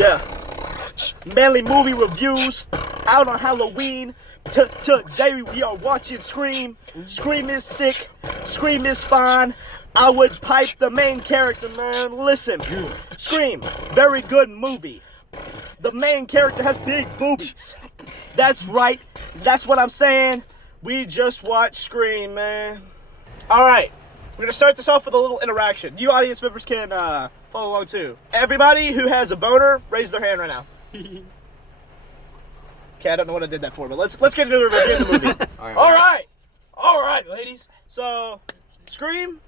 Yeah. Manly movie reviews out on Halloween. Today we are watching Scream. Scream is sick. Scream is fine. I would pipe the main character, man. Listen. Scream, very good movie. The main character has big boobies. That's right. That's what I'm saying. We just watched Scream, man. Alright. We're going to start this off with a little interaction. You audience members can follow along too. Everybody who has a boner, raise their hand right now. Okay, I don't know what I did that for, but let's get into the review of the movie. All right, ladies. So, Scream.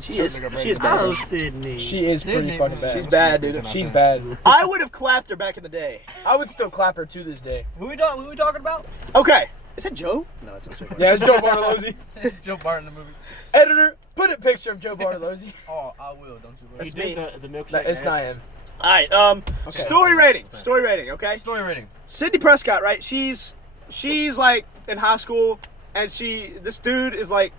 She is bad. Oh, Sydney. She is pretty fucking bad. She's bad, dude. She's bad. I would have clapped her back in the day. I would still clap her to this day. Who we talking about? Okay. Is that Joe? No, it's not Joe. Yeah, it's Joe Bartolozzi. It's Joe Bart in the movie. Editor, put a picture of Joe Bartolozzi. Oh, I will. Don't you worry. That's me. The milkshake. No, it's not him. All right. Okay. Story rating. Okay. Story rating. Sydney Prescott, right? She's like in high school, and this dude is like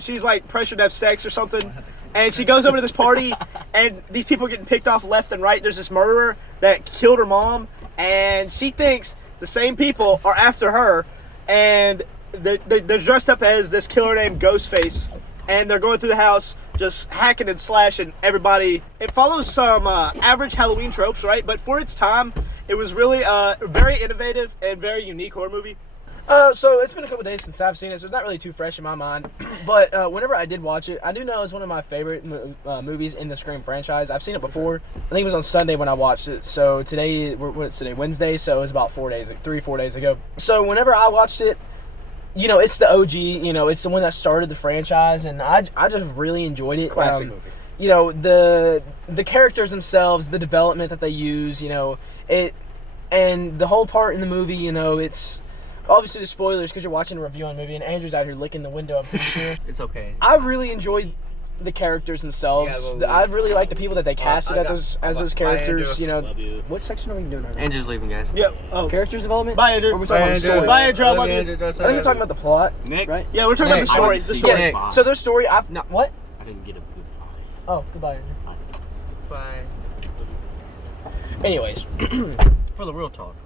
she's like pressured to have sex or something, and she goes over to this party, and these people are getting picked off left and right. There's this murderer that killed her mom, and she thinks the same people are after her, and they're dressed up as this killer named Ghostface, and they're going through the house just hacking and slashing everybody. It follows some average Halloween tropes, right? But for its time, it was really very innovative and very unique horror movie. So it's been a couple days since I've seen it, so it's not really too fresh in my mind. But whenever I did watch it, I do know it's one of my favorite movies in the Scream franchise. I've seen it before. I think it was on Sunday when I watched it. So today, what's today? Wednesday. So it was about 4 days ago. So whenever I watched it, you know, it's the OG. You know, it's the one that started the franchise, and I just really enjoyed it. Classic movie. You know, the characters themselves, the development that they use. You know, and the whole part in the movie. You know, it's obviously the spoilers because you're watching a review on the movie, and Andrew's out here licking the window. I'm pretty sure. It's okay. I really enjoyed the characters themselves. I really like the people that they casted as those characters. You know, what section are we doing right now? Andrew's leaving, guys. Yeah. Oh. Characters development. Bye, Andrew. Or we're talking about the story. Bye, Andrew. I love you. I think we're talking about the plot, Nick. right? Yeah, we're talking about the story. The story. Yes. So their story. What? I didn't get a good eye. Oh, goodbye, Andrew. Bye. Anyways, For the real talk.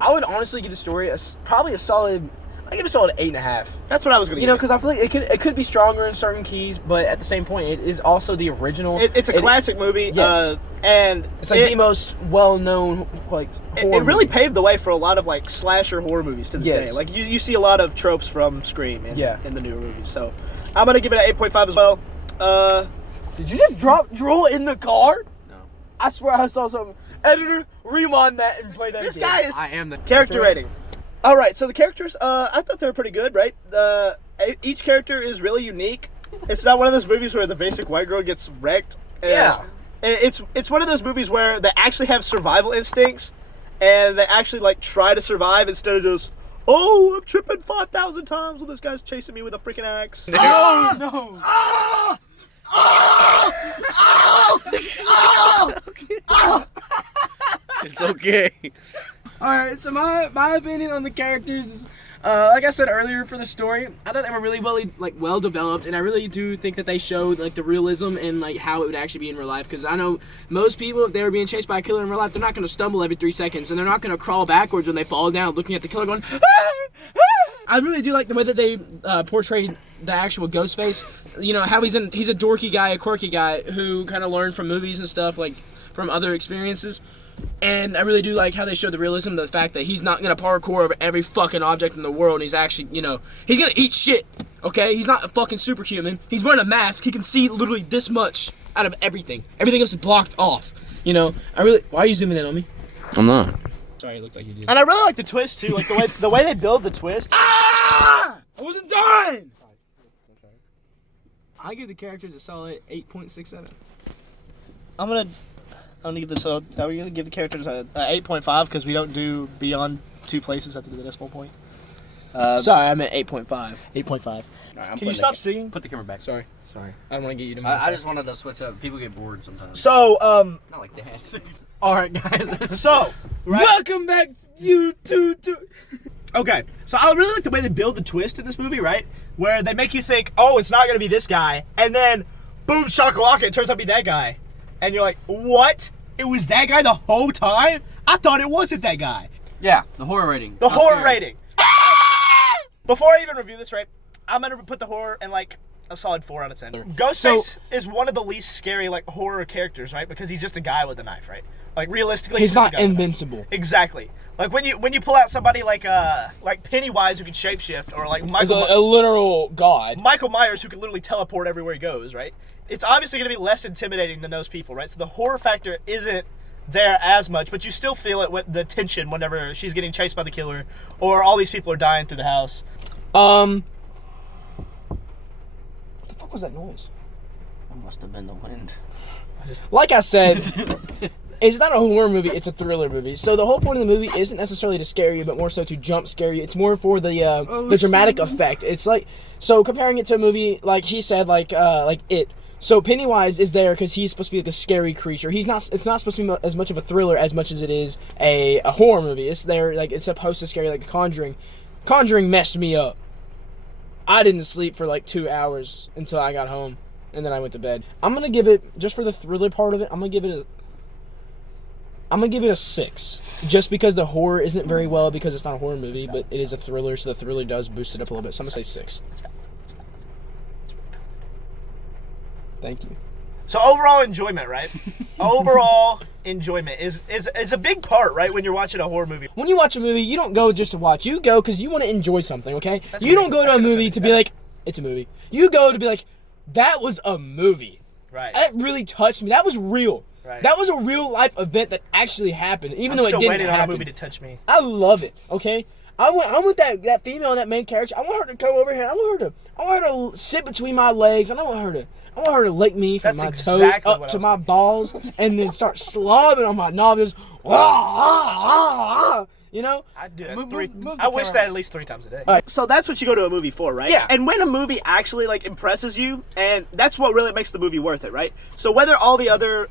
I would honestly give the story probably a solid. I give it a solid 8.5. That's what I was gonna. You know, because I feel like it could be stronger in certain keys, but at the same point, it is also the original. It's a classic movie. Yes. And it's like the most well-known horror it really movie. paved the way for a lot of like slasher horror movies to this day. Like you see a lot of tropes from Scream in the newer movies. So I'm gonna give it an 8.5 as well. Did you just drop drool in the car? No. I swear I saw something. Editor, rewind that and play that This again. guy is. I am the character rating. All right, so the characters, I thought they were pretty good, right? Each character is really unique. It's not one of those movies where the basic white girl gets wrecked. Yeah. It's one of those movies where they actually have survival instincts, and they actually like try to survive instead of just, oh, I'm tripping 5,000 times when this guy's chasing me with a freaking axe. No, no. It's okay. Alright, so my opinion on the characters is, like I said earlier, for the story, I thought they were really well developed, and I really do think that they showed like the realism and like how it would actually be in real life. Because I know most people, if they were being chased by a killer in real life, they're not going to stumble every 3 seconds, and they're not going to crawl backwards when they fall down, looking at the killer going. I really do like the way that they portrayed the actual Ghostface. You know how he's a dorky guy, a quirky guy who kind of learned from movies and stuff, like from other experiences. And I really do like how they show the realism of the fact that he's not going to parkour over every fucking object in the world, and he's actually, you know, he's going to eat shit, okay? He's not a fucking superhuman. He's wearing a mask. He can see literally this much out of everything. Everything else is blocked off, you know? Why are you zooming in on me? I'm not. Sorry, it looks like you did. And I really like the twist, too, like the way they build the twist. I wasn't done! I give the characters a solid 8.67. I'm gonna give this are we gonna give the characters a 8.5 because we don't do beyond 2 places at the decimal point. Sorry, I meant 8.5. 8.5. Can you stop singing? Put the camera back. Sorry. I don't want to get you to I just wanted to switch up. People get bored sometimes. So, Not like that. all right, guys. So, right? Welcome back, you two. Okay, so I really like the way they build the twist in this movie, right? Where they make you think, oh, it's not gonna be this guy, and then, boom, shakalaka, it turns out to be that guy, and you're like, what It was that guy the whole time? I thought it wasn't that guy. Yeah, the horror rating. The How horror scary. rating. Before I even review this, right, I'm gonna put the horror in like a solid 4 out of 10. Ghostface is one of the least scary like horror characters, right? Because he's just a guy with a knife, right? Like realistically, He's just a not guy with a knife. invincible. Exactly. Like when you pull out somebody like Pennywise who can shapeshift, or like He's a literal god. Michael Myers who can literally teleport everywhere he goes, right? It's obviously going to be less intimidating than those people, right? So the horror factor isn't there as much, but you still feel it with the tension whenever she's getting chased by the killer, or all these people are dying through the house. What the fuck was that noise? That must have been the wind. Like I said, it's not a horror movie, it's a thriller movie. So the whole point of the movie isn't necessarily to scare you, but more so to jump scare you. It's more for the dramatic effect. It's like, so comparing it to a movie, like he said, like It. So Pennywise is there because he's supposed to be like a scary creature. It's not supposed to be as much of a thriller as much as it is a horror movie. It's there, like it's supposed to scare you, like The Conjuring. Conjuring messed me up. I didn't sleep for like 2 hours until I got home, and then I went to bed. I'm gonna give it, just for the thriller part of it, I'm gonna give it a 6, just because the horror isn't very well, because it's not a horror movie, but it is a thriller, so the thriller does boost it up a little bit. So I'm gonna say 6. Thank you. So overall enjoyment, right? Overall enjoyment is a big part, right? When you're watching a horror movie. When you watch a movie, you don't go just to watch. You go because you want to enjoy something, okay? You don't go to a movie to be like, it's a movie. You go to be like, that was a movie. Right. That really touched me. That was real. Right. That was a real life event that actually happened, even I'm though it still didn't waiting happen. on a movie to touch me. I love it. Okay, I want that female, that main character. I want her to come over here. I want her to sit between my legs, and I want her to lick me from That's my exactly toes what up I to was my thinking. balls, and then start slobbing on my knob. Just you know. I do that Move the I wish camera. that at least 3 times a day. All right. So that's what you go to a movie for, right? Yeah. And when a movie actually like impresses you, and that's what really makes the movie worth it, right? So whether all the other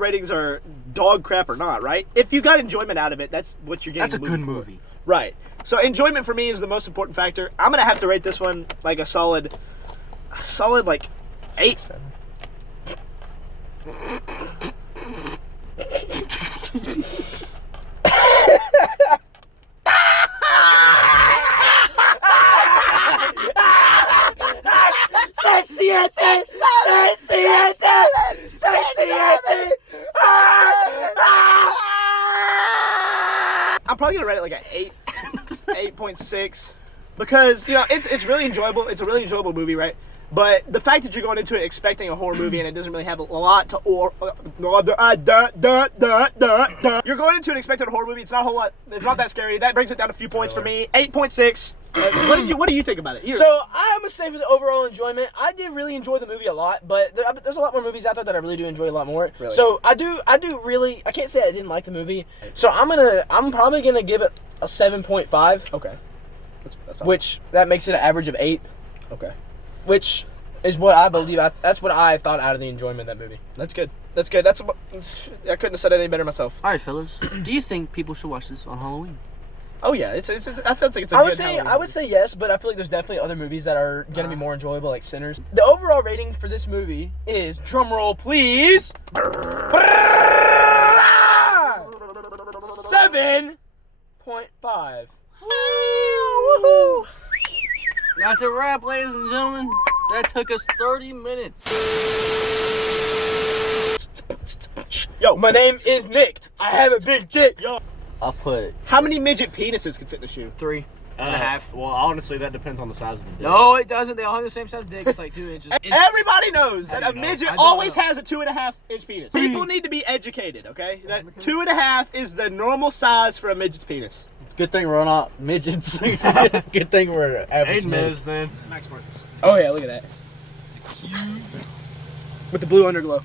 ratings are dog crap or not, right? If you got enjoyment out of it, that's what you're getting. That's a good movie. Right. So enjoyment for me is the most important factor. I'm gonna have to rate this one like a solid like 8. 6, 7. I'm probably gonna rate it like an 8, 8.6, because it's really enjoyable. It's a really enjoyable movie, right? But the fact that you're going into it expecting a horror movie and it doesn't really have a lot to you're going into it expecting a horror movie. It's not a whole lot. It's not that scary. That brings it down a few points for me. 8.6. What do you think about it? So I'm gonna say for the overall enjoyment, I did really enjoy the movie a lot, but there's a lot more movies out there that I really do enjoy a lot more. Really? So I do really, I can't say I didn't like the movie. So I'm probably gonna give it a 7.5, Okay. That's fine. which that makes it an average of 8, Okay. which is what I believe. That's what I thought out of the enjoyment of that movie. That's good. That's good. I couldn't have said it any better myself. All right, fellas. Do you think people should watch this on Halloween? Oh yeah, I feel like it's a I good would Halloween say yes, but I feel like there's definitely other movies that are gonna be more enjoyable, like Sinners. The overall rating for this movie is, drum roll please, 7.5. Woohoo! That's a wrap, ladies and gentlemen. That took us 30 minutes. Yo, My name is Nick. I have a big dick. Yo, I'll put how many midget penises can fit in the shoe? 3. And a half. Well, honestly, that depends on the size of the dick. No, it doesn't. They all have the same size dick. It's like 2 inches. Everybody knows that a know. midget I don't always know. has a 2.5-inch penis. People need to be educated, okay? That 2.5 is the normal size for a midget's penis. Good thing we're not midgets. Good thing we're average 8 men. minutes then. Max Marcus. Oh yeah, look at that. With the blue underglow.